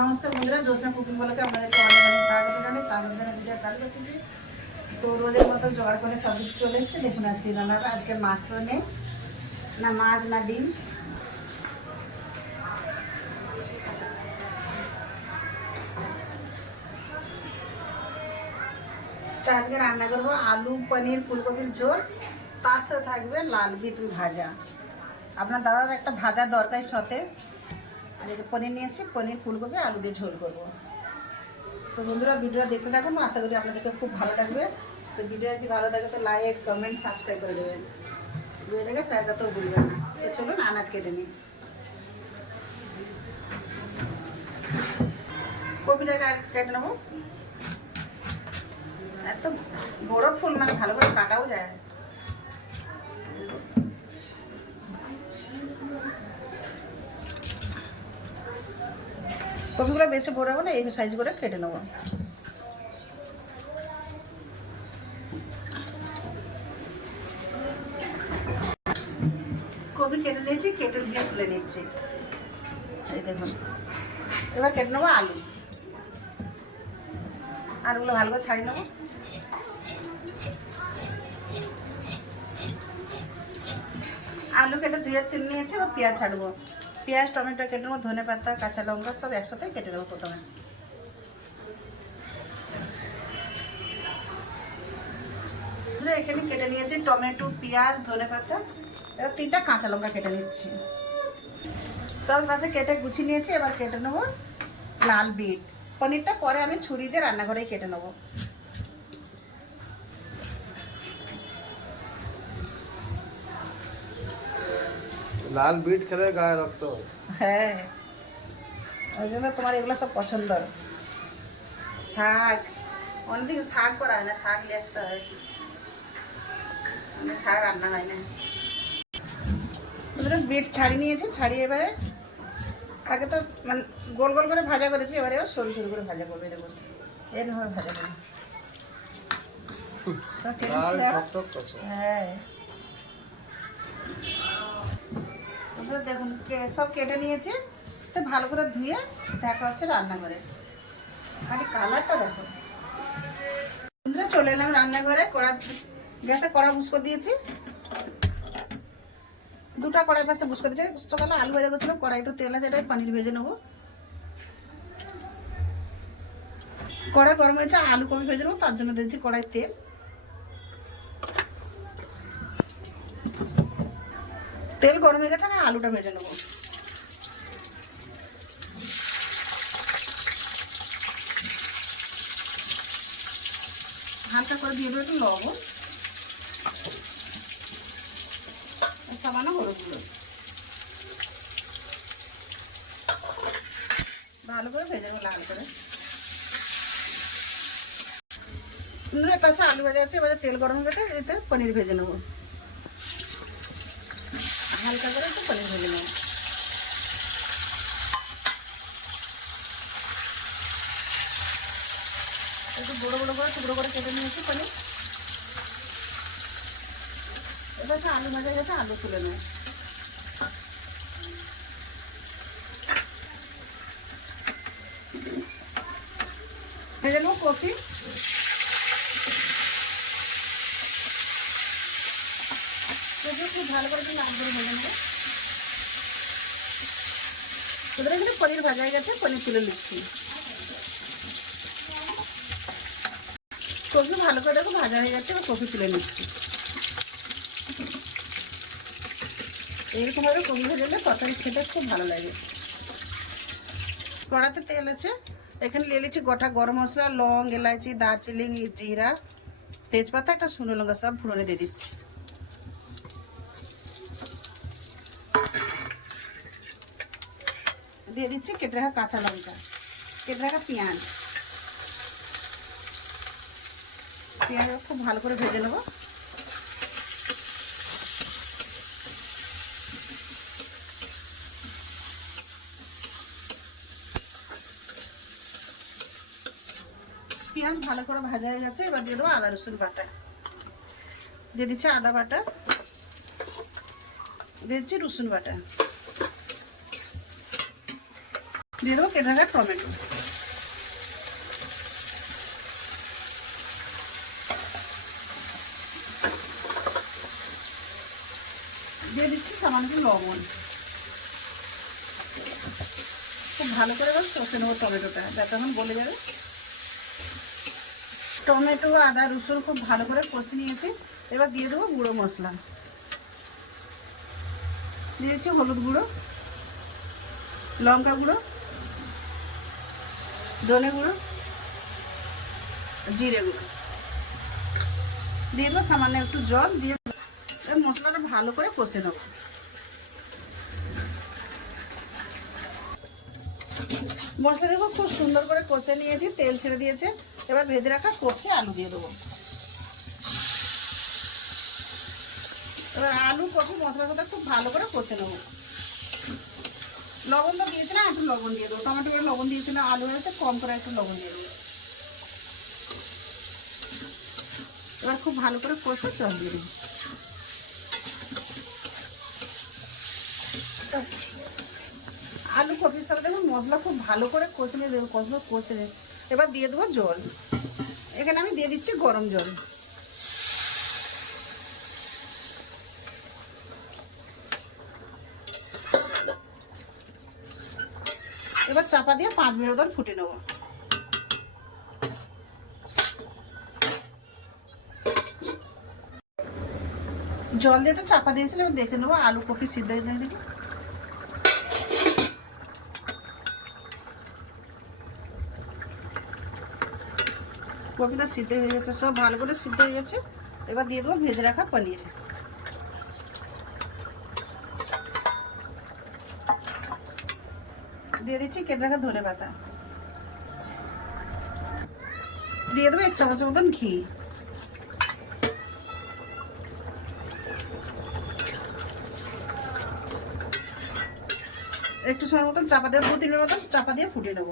নমস্কার বন্ধুরা, জ্যোৎস্না কুকিং বলকে আপনাদেরকে অনেক স্বাগত জানাই। স্বাগত জানাই ভিডিও চালু করতেছি। তো রোজের মতো জোগাড় করে সব কিছু চলে এসেছে। দেখুন আজকে রান্নাটা আজকে মাছ তো নেই। না মাছ, না ডিম। আজকে রান্না করব আলু, পনির, ফুলকপির ঝোল। তার সাথে থাকবে লাল বিটুর ভাজা। আপনার দাদার একটা ভাজা দরকার সাথে আর এই যে পনির নিয়ে এসেছি, পনির, ফুলকপি, আলু দিয়ে ঝোল করব। তো বন্ধুরা, ভিডিওটা দেখতে থাকুন আশা করি আপনাদেরকে খুব ভালো লাগবে। তো ভিডিও যদি ভালো থাকে, তো লাইক কমেন্ট সাবস্ক্রাইব করে দেবেন। ভিডিওটাকে শেয়ার করতেও ভুলবেন না। তো চলুন, আনাজ কেটে নিই। কপিটাকে কেটে নেব। এত বড় ফুল মানে ভালো করে কাটাও যায় না। কপিগুলো বেশি বড় হবে না এই সাইজ করে কেটে নেব। কপি কেটে নিয়েছি কেটে ধুয়ে তুলে নিচ্ছি। এই দেখুন এবার কেটে নেব আলু। আলুগুলো ভালো করে ছাড়িয়ে নেব। আলু কেটে ধুয়ে তুলে নিয়েছি এবার পেঁয়াজ ছাড়বো। পেঁয়াজ, টমেটো, কেটে নেব, ধনে পাতা, কাঁচা লঙ্কা, সব একসাথে কেটে নেব প্রথমে। এখানে কেটে নিয়েছি টমেটো, পেঁয়াজ, ধনে পাতা। এবার তিনটা কাঁচা লঙ্কা কেটে নিচ্ছি। সব পাশে কেটে গুছিয়ে নিয়েছি, এবার কেটে নেব লাল বিট। পনিরটা পরে আমি ছুরি দিয়ে রান্নাঘরেই কেটে নেব। লাল বিট খেলে গায়ে রক্ত হয়। হ্যাঁ। ওই জন্য তোমার এগুলো সব পছন্দ। শাক। অনেকদিন শাক করা হয় না শাক নিয়ে আসতে হয়। মানে শাক রান্না হয় না। ওদের বিট ছাড়িয়ে নিয়েছে ছাড়িয়ে এবারে আগে তো মানে গোল গোল করে ভাজা করেছি এবারে সরু সরু করে ভাজা করবে দেখুন এরকম ভাজা করবে। হ্যাঁ। তারপরে দেখুন সব কেটে নিয়েছি। তো ভালো করে ধুয়ে দেখা হচ্ছে রান্নাঘরে। খালি কালারটা দেখো বন্ধুরা, চলে এলাম রান্নাঘরে। কড়া গ্যাসে কড়া বুসকো দিয়েছি। দুটা কড়াই পাশে বুসকো দিয়েছি। সকালে আলু ভাজা করছিলাম, কড়াই একটু তেল আছে, এটাই পনির ভেজে নেব। কড়াই গরম হয়েছে, আলু কমে ভেজে নেব, তার জন্য দিয়েছি কড়াই তেল। তেল গরম হয়ে গেছে আমি আলুটা ভেজে নেব। হালকা করে দিয়ে দেবো একটু লবণ। সামান্য হলুদ গুঁড়ো। ভালো করে ভেজে নেব লাল করে। পাশে আলু ভাজা আছে, এবারে তেল গরম গেছে, এতে পনির ভেজে নেব। হালকা করে একটু পনির ভেজে নেব একটু বড়ো বড়ো করে টুকরো করে কেটে নিয়েছি পনির এবার আলু ভাজা গেছে আলু তুলে নেয় ভেজে নেব কপি কপি খুব ভালো করে কিন্তু আলু ভেজে নেব। এখানে পনির ভাজা হয়ে গেছে, পনির তুলে নিচ্ছি। কপি ভালো করে দেখো ভাজা হয়ে গেছে, এবার কপি তুলে নিচ্ছি। এরকমভাবে কপি ভেজে নিলে তরকারি খেতে খুব ভালো লাগে। কড়াতে তেল আছে, এখানে নিয়ে নিচ্ছি গোটা গরম মশলা, লং এলাচি দারচিনি, জিরা, তেজপাতা, একটা শুকনো লঙ্কা সব ফুরনে দিয়ে দিচ্ছি। দিয়ে দিচ্ছি, কেটে রাখা কাঁচা লঙ্কা, কেটে রাখা পেঁয়াজ। পেঁয়াজ খুব ভালো করে ভেজে নেব। পেঁয়াজ ভালো করে ভাজা হয়ে গেছে, এবার দিয়ে দেবো আদা, রসুন বাটা। দিয়ে দিচ্ছি আদা বাটা, দিয়ে দিচ্ছি রসুন বাটা। দিয়ে দেবো, কেটে টমেটো। দিয়ে দিচ্ছি সামান্য লবণ। খুব ভালো করে এবার কষে নেব টমেটোটা, যাতে এখন গলে যাবে। টমেটো, আদা, রসুন খুব ভালো করে কষে নিয়েছি। এবার দিয়ে দেবো গুঁড়ো মশলা। দিয়েছি হলুদ গুঁড়ো, লঙ্কা গুঁড়ো ধনে গুঁড়ো, জিরে গুঁড়ো। দিয়ে দেবো সামান্য একটু জল, দিয়ে মশলাটা ভালো করে কষে নেব। মশলা দেখো খুব সুন্দর করে কষে নিয়েছি, তেল ছেড়ে দিয়েছে। এবার ভেজে রাখা কপি আলু দিয়ে দেবো। এবার আলু কপি মশলার সাথে খুব ভালো করে কষে নেব। লবণ তো দিয়েছিলাম একটু লবণ দিয়ে দেবো টমেটো করে লবণ দিয়েছিলাম আলু হয়েছে কম করে একটু লবণ দিয়ে দেবো এবার খুব ভালো করে কষে জল দিয়ে দেবো। আলু কপির সাথে দেখুন, মশলা খুব ভালো করে কষে নিয়ে দেবো কষলে কষে এবার দিয়ে দেবো জল। এখানে আমি দিয়ে দিচ্ছি গরম জল। এবার চাপা দিয়ে পাঁচ মিনিট ধরে ফুটে নেব। জল দিয়ে তো চাপা দিয়েছিলাম দেখে নেব আলু কপি সিদ্ধ হয়ে যায় নাকি। কপিটা সিদ্ধ হয়ে গেছে, সব ভালো করে সিদ্ধ হয়ে গেছে। এবার দিয়ে দেবো ভেজে রাখা পনির। দিয়ে দিচ্ছি, কেটে রাখা ধনে পাতা। দিয়ে দেবো এক চামচ মতন ঘি। একটু সময় মতন চাপা দিয়ে, দু তিন মিনিট মতন চাপা দিয়ে ফুটিয়ে নেব।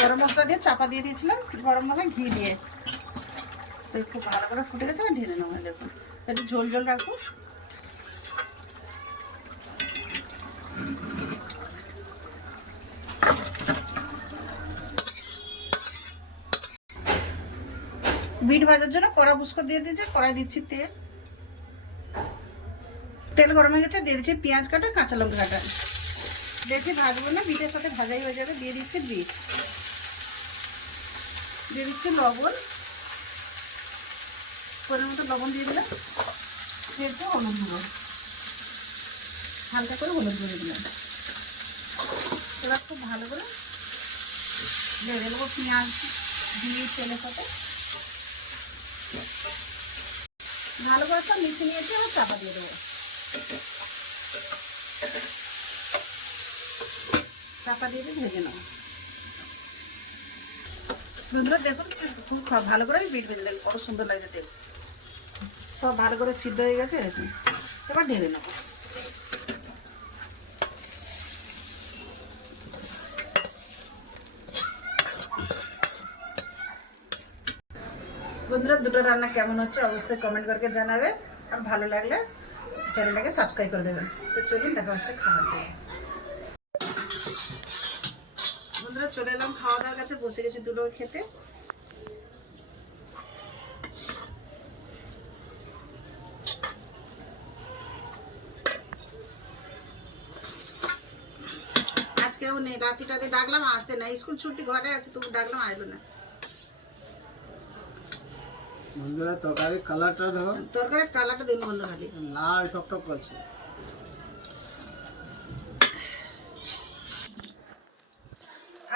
গরম মশলা দিয়ে চাপা দিয়ে দিয়েছিলাম, গরম মশলা ঘি দিয়ে। তো একটু ভালো করে ফুটে গেছে, আমি ঢেলে নেব, দেখুন। একটু ঝোল ঝোল রাখব বিট ভাজার জন্য কড়া বুস্কো দিয়ে দিয়েছে, কড়াই দিচ্ছি তেল। তেল গরম হয়ে গেছে, দিয়ে দিচ্ছি পেঁয়াজ কাটা, কাঁচা লঙ্কা কাটা। বেশি ভাজবো না, বিটের সাথে ভাজাই হয়ে যাবে, দিয়ে দিচ্ছি বিট। দিয়ে দিচ্ছি লবণ। পরিমাণ মতো লবণ দিয়ে দিলাম। দিয়ে দিচ্ছি হলুদ গুঁড়ো। হালকা করে হলুদ গুঁড়ো দিলাম। এবার খুব ভালো করে নেব পেঁয়াজ দিয়ে তেলের সাথে। ভালো করে সব মিশে নিয়েছি, এবার চাপা দিয়ে দেবো। চাপা দিয়ে ভেজে নেব। বন্ধুরা, দেখুন, খুব ভালো করে বিট ভেজে লাগে কত সুন্দর লাগছে দেখুন সব ভালো করে সিদ্ধ হয়ে গেছে, এরকম। এবার ঢেলে নেব বন্ধুরা দুটো রান্না কেমন হচ্ছে অবশ্যই কমেন্ট করে জানাবে। আর ভালো লাগলে চ্যানেলটাকে সাবস্ক্রাইব করে দেবেন। তো চলুন দেখা হচ্ছে খাওয়ার জন্য। বন্ধুরা, চলে এলাম খাওয়া দাওয়ার কাছে। বসে গেছি দুটো খেতে। আজকেও নেই রাতিটাতে ডাকলাম, আসে না। স্কুল ছুটি ঘরে আছে, তবু ডাকলাম আসলো না। বন্ধুরা তরকারির কালারটা দেখো তরকারির কালারটা দিন বন্ধ খালি লাল টকটক করছে।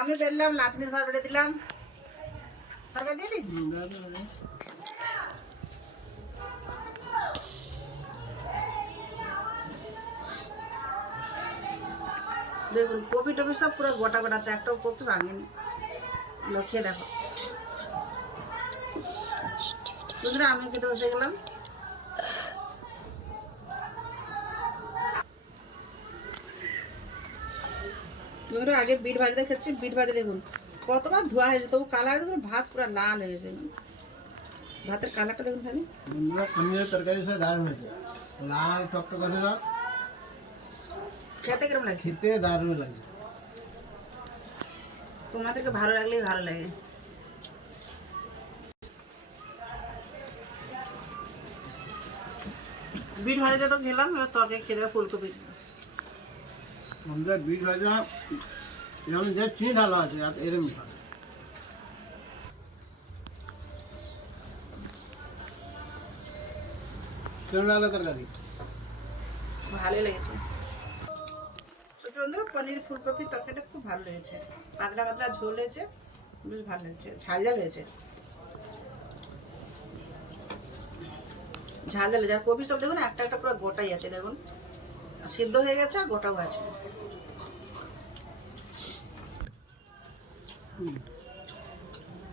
আমি বেরলাম লাতনির ভাত বেড়ে দিলাম। তরকারি দিয়ে দাও। দেখুন কপি টপি সব পুরো গোটা গোটা আছে একটাও কপি ভাঙেনি। লো, খেয়ে দেখো। বুঝলে আমি খেতে বসে গেলাম বন্ধুরা আগে বিট ভাজা খাচ্ছি বিট ভাজা দেখুন কতবার ধোয়া হয়েছে তবু কালার দেখুন ভাত পুরো লাল হয়েছে ভাতের কালারটা দেখুন খালি। বন্ধুরা পনিরের তরকারির সাথে দারুণ হয়েছে। লাল টকটক করে দাও খেতে কিরম লাগছে? খেতে দারুণ লাগছে। তোমাদেরকে ভালো লাগলেই ভালো লাগে। বিট ভাজাতে তো খেলাম এবার তরকারি খেতে হবে ফুলকপি। আমাদের বিট ভাজা যেমন যে চিনি ঢালো আছে আর এরম ভালো। কেমন লাগল তরকারি? ভালোই লেগেছে। ছোট বন্ধুরা পনির তরকারিটা খুব ভালো লেগেছে। পাতলা পাতলা ঝোল হয়েছে বেশ ভালো হয়েছে ঝাল ঝাল হয়েছে। ঝাল হয়েছে আর কপি সব দেখুন, একটা একটা পুরো গোটাই আছে, দেখুন। সিদ্ধ হয়ে গেছে আর গোটাও আছে।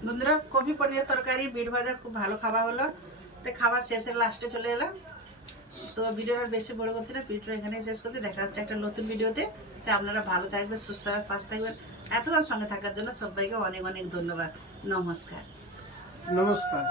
বন্ধুরা, কপি পনিরের তরকারি, বিট ভাজা, খুব ভালো খাওয়া হলো। তো খাবার শেষের লাস্টে চলে এলাম। তো ভিডিওটা বেশি বড় করছি না, ভিডিওটা এখানে শেষ করছি। দেখা হচ্ছে একটা নতুন ভিডিওতে। তো আপনারা ভালো থাকবেন, সুস্থ হবে পাশ থাকবেন। এতক্ষণ সঙ্গে থাকার জন্য সবাইকে অনেক অনেক ধন্যবাদ। নমস্কার। নমস্কার।